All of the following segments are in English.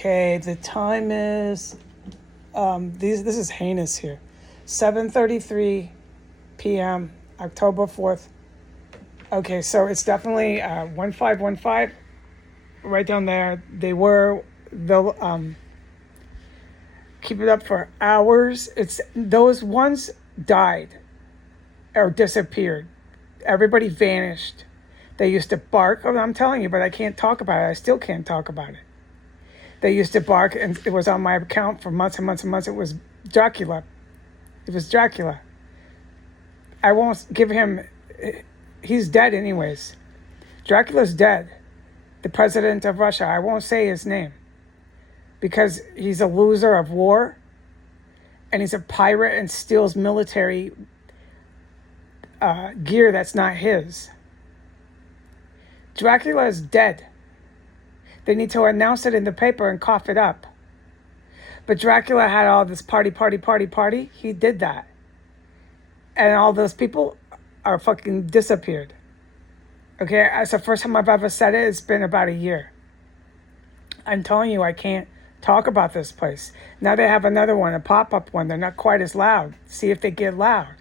Okay, the time is this is heinous here. 7:33 p.m. October 4th. Okay, so it's definitely 1515 right down there. They'll keep it up for hours. It's those ones died or disappeared. Everybody vanished. They used to bark. Oh, I'm telling you, but I can't talk about it. I still can't talk about it. They used to bark, and it was on my account for months and months and months. It was Dracula. It was Dracula. I won't give him. He's dead anyways. Dracula's dead. The president of Russia. I won't say his name because he's a loser of war, and he's a pirate and steals military gear that's not his. Dracula is dead. They need to announce it in the paper and cough it up. But Dracula had all this party. He did that. And all those people are fucking disappeared. Okay, that's the first time I've ever said it. It's been about a year. I'm telling you, I can't talk about this place. Now they have another one, a pop-up one. They're not quite as loud. See if they get loud.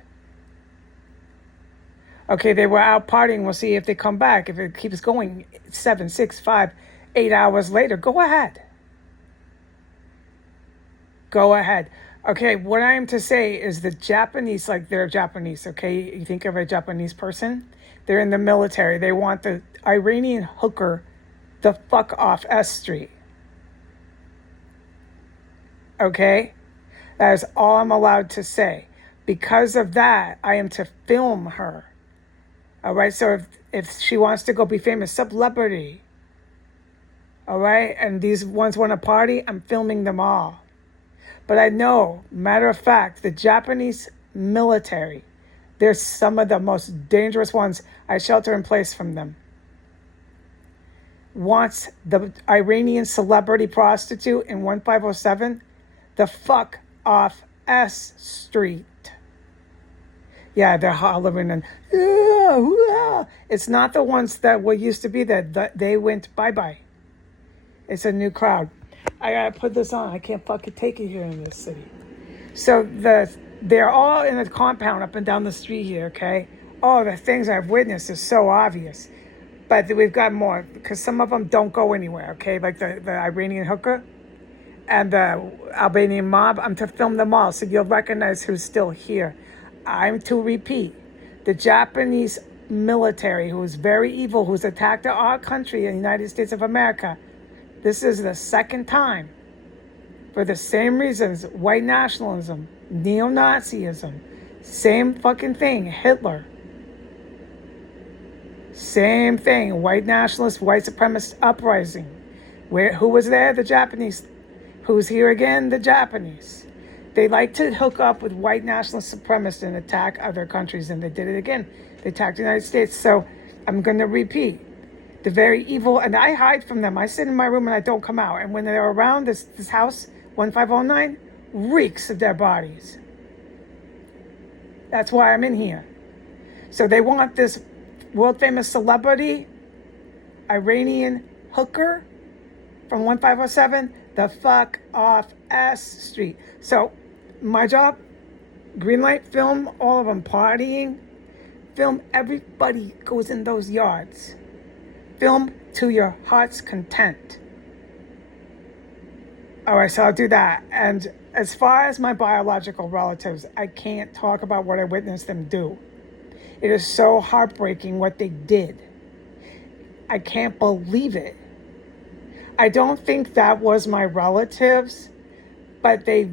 Okay, they were out partying. We'll see if they come back. If it keeps going 7, 6, 5, 8 hours later, go ahead. Go ahead. Okay, what I am to say is the Japanese, like they're Japanese, okay? You think of a Japanese person? They're in the military. They want the Iranian hooker the fuck off S Street. Okay? That is all I'm allowed to say. Because of that, I am to film her. All right? So if she wants to go be famous, celebrity, all right? And these ones want to party, I'm filming them all. But I know, matter of fact, the Japanese military, they're some of the most dangerous ones. I shelter in place from them. Wants the Iranian celebrity prostitute in 1507 the fuck off S Street. Yeah, they're hollering and, it's not the ones that were used to be there. They went bye-bye. It's a new crowd. I gotta put this on. I can't fucking take it here in this city. So they're all in a compound up and down the street here, okay? Oh, the things I've witnessed is so obvious. But we've got more, because some of them don't go anywhere, okay? Like the Iranian hooker and the Albanian mob. I'm to film them all, so you'll recognize who's still here. I'm to repeat, the Japanese military, who is very evil, who's attacked our country, the United States of America. This is the second time, for the same reasons, white nationalism, neo-Nazism, same fucking thing, Hitler. Same thing, white nationalist, white supremacist uprising. Who was there? The Japanese. Who's here again? The Japanese. They like to hook up with white nationalist supremacists and attack other countries, and they did it again. They attacked the United States. So I'm going to repeat. The very evil, and I hide from them. I sit in my room and I don't come out. And when they're around, this house, 1509, reeks of their bodies. That's why I'm in here. So they want this world-famous celebrity, Iranian hooker from 1507, the fuck off S Street. So my job, green light, film all of them partying. Film everybody goes in those yards. Film to your heart's content. All right, so I'll do that. And as far as my biological relatives, I can't talk about what I witnessed them do. It is so heartbreaking what they did. I can't believe it. I don't think that was my relatives, but the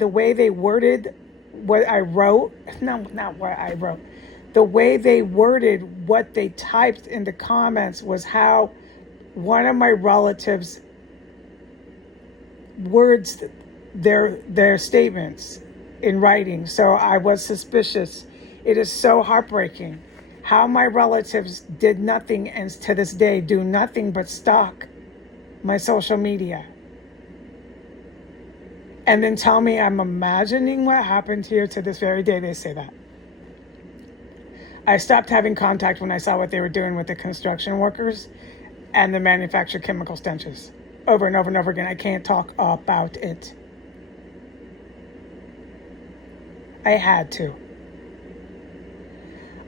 way they worded what I wrote, no, not what I wrote. The way they worded what they typed in the comments was how one of my relatives words their statements in writing. So I was suspicious. It is so heartbreaking how my relatives did nothing and to this day do nothing but stalk my social media. And then tell me I'm imagining what happened here to this very day they say that. I stopped having contact when I saw what they were doing with the construction workers and the manufactured chemical stenches. over and over and over again. I can't talk about it. I had to.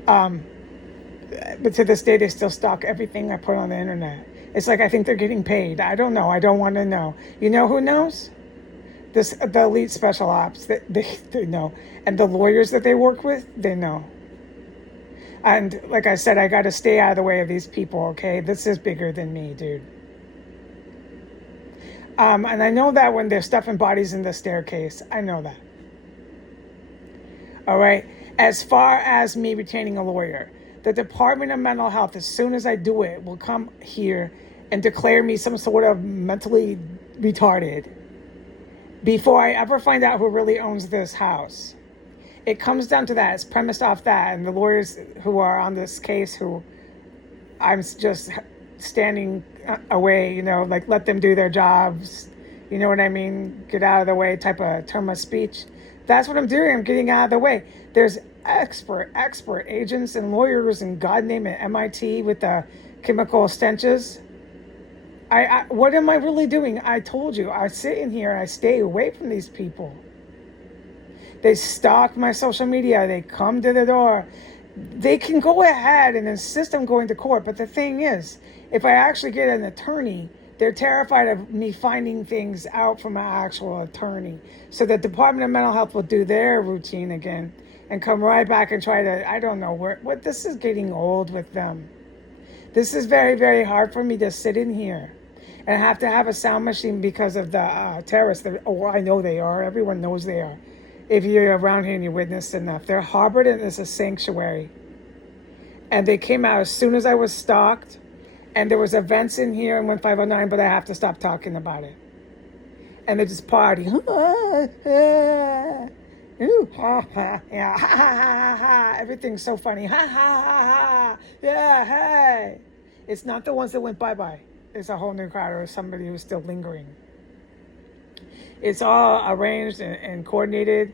But to this day, they still stalk everything I put on the internet. It's like I think they're getting paid. I don't know. I don't want to know. You know who knows? The elite special ops. They know. And the lawyers that they work with, they know. And like I said, I got to stay out of the way of these people, okay? This is bigger than me, dude. And I know that when they're stuffing bodies in the staircase. I know that. All right? As far as me retaining a lawyer, the Department of Mental Health, as soon as I do it, will come here and declare me some sort of mentally retarded before I ever find out who really owns this house. It comes down to that. It's premised off that. And the lawyers who are on this case, who I'm just standing away, like let them do their jobs. You know what I mean? Get out of the way type of term of speech. That's what I'm doing. I'm getting out of the way. There's expert agents and lawyers and God name it, MIT with the chemical stenches. What am I really doing? I told you, I sit in here and I stay away from these people. They stalk my social media. They come to the door. They can go ahead and insist on going to court. But the thing is, if I actually get an attorney, they're terrified of me finding things out from an actual attorney. So the Department of Mental Health will do their routine again and come right back and try to, I don't know, what this is getting old with them. This is very, very hard for me to sit in here and have to have a sound machine because of the terrorists. I know they are. Everyone knows they are. If you're around here and you witnessed enough. They're harbored in this a sanctuary. And they came out as soon as I was stalked. And there was events in here in 1509, but I have to stop talking about it. And they just party. Ooh, ha, ha, yeah, ha, ha, ha, ha. Everything's so funny. Ha, ha, ha, ha. Yeah, hey. It's not the ones that went bye-bye. It's a whole new crowd or somebody who's still lingering. It's all arranged and coordinated.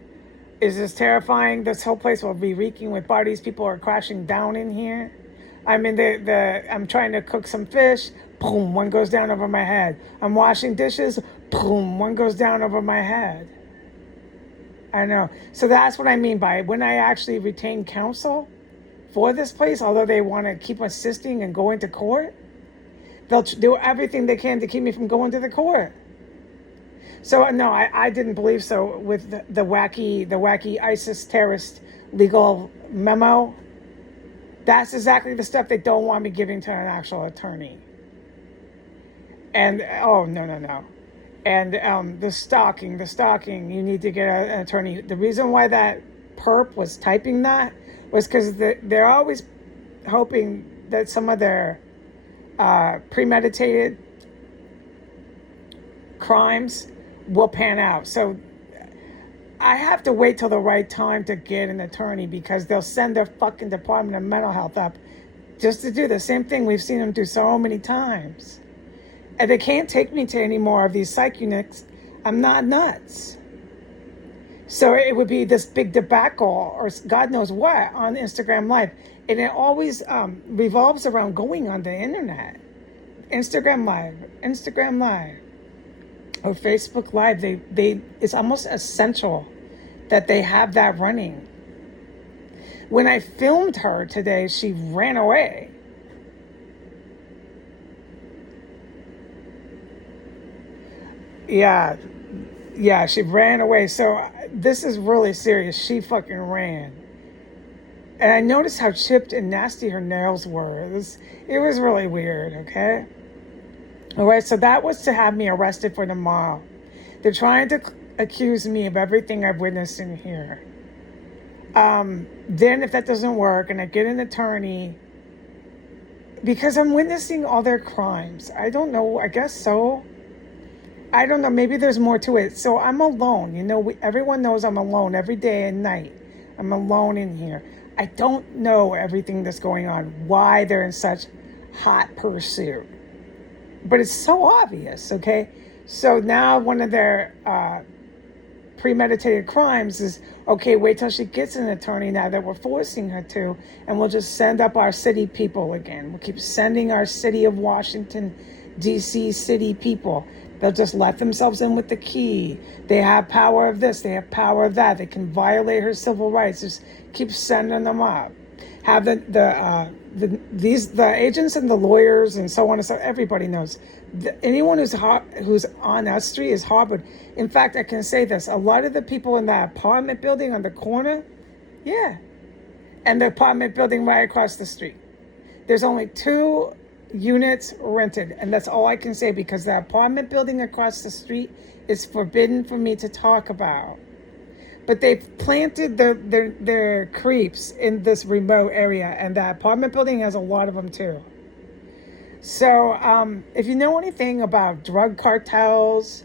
It's just terrifying. This whole place will be reeking with bodies. People are crashing down in here. I'm in I'm trying to cook some fish. Boom, one goes down over my head. I'm washing dishes. Boom, one goes down over my head. I know. So that's what I mean by when I actually retain counsel for this place, although they want to keep assisting and going to court, they'll do everything they can to keep me from going to the court. So no, I didn't believe so with the wacky ISIS terrorist legal memo. That's exactly the stuff they don't want me giving to an actual attorney. And oh no. And the stalking, you need to get an attorney. The reason why that perp was typing that was because they're always hoping that some of their premeditated crimes will pan out. So I have to wait till the right time to get an attorney because they'll send their fucking Department of Mental Health up just to do the same thing we've seen them do so many times. And they can't take me to any more of these psych units. I'm not nuts. So it would be this big debacle or God knows what on Instagram Live. And it always revolves around going on the internet. Instagram Live. Or Facebook Live, it's almost essential that they have that running. When I filmed her today, she ran away. Yeah, she ran away. So this is really serious. She fucking ran. And I noticed how chipped and nasty her nails were. It was really weird, okay? All right, so that was to have me arrested for tomorrow. They're trying to accuse me of everything I've witnessed in here. Then if that doesn't work and I get an attorney, because I'm witnessing all their crimes. I don't know, I guess so. I don't know, maybe there's more to it. So I'm alone. Everyone knows I'm alone every day and night. I'm alone in here. I don't know everything that's going on, why they're in such hot pursuit. But it's so obvious, okay? So now one of their premeditated crimes is, okay, wait till she gets an attorney now that we're forcing her to, and we'll just send up our city people again. We'll keep sending our city of Washington DC city people. They'll just let themselves in with the key. They have power of this. They have power of that. They can violate her civil rights. Just keep sending them up. Have the agents and the lawyers and so on and so. Everybody knows. Anyone who's on that street is harbored. In fact, I can say this: a lot of the people in that apartment building on the corner, yeah, and the apartment building right across the street. There's only 2 units rented, and that's all I can say, because the apartment building across the street is forbidden for me to talk about. But they've planted their creeps in this remote area, and that apartment building has a lot of them too. So if you know anything about drug cartels,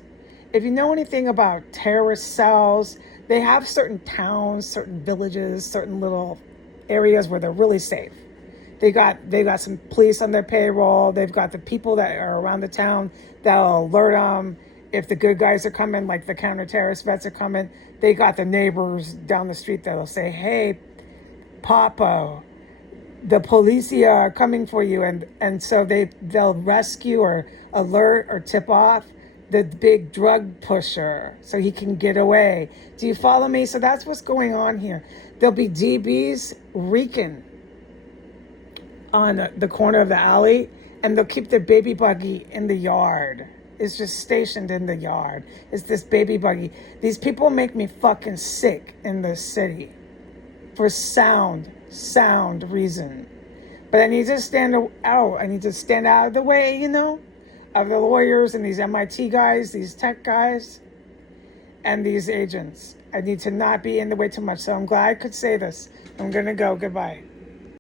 if you know anything about terrorist cells, they have certain towns, certain villages, certain little areas where they're really safe. They got some police on their payroll. They've got the people that are around the town that'll alert them if the good guys are coming, like the counter-terrorist vets are coming. They got the neighbors down the street that'll say, "Hey, Papo, the policia are coming for you," and so they'll rescue or alert or tip off the big drug pusher so he can get away. Do you follow me? So that's what's going on here. There'll be DBs reeking on the corner of the alley, and they'll keep their baby buggy in the yard. It's just stationed in the yard. It's this baby buggy. These people make me fucking sick in this city for sound reason. But I need to stand out. I need to stand out of the way, of the lawyers and these MIT guys, these tech guys, and these agents. I need to not be in the way too much. So I'm glad I could say this. I'm going to go. Goodbye.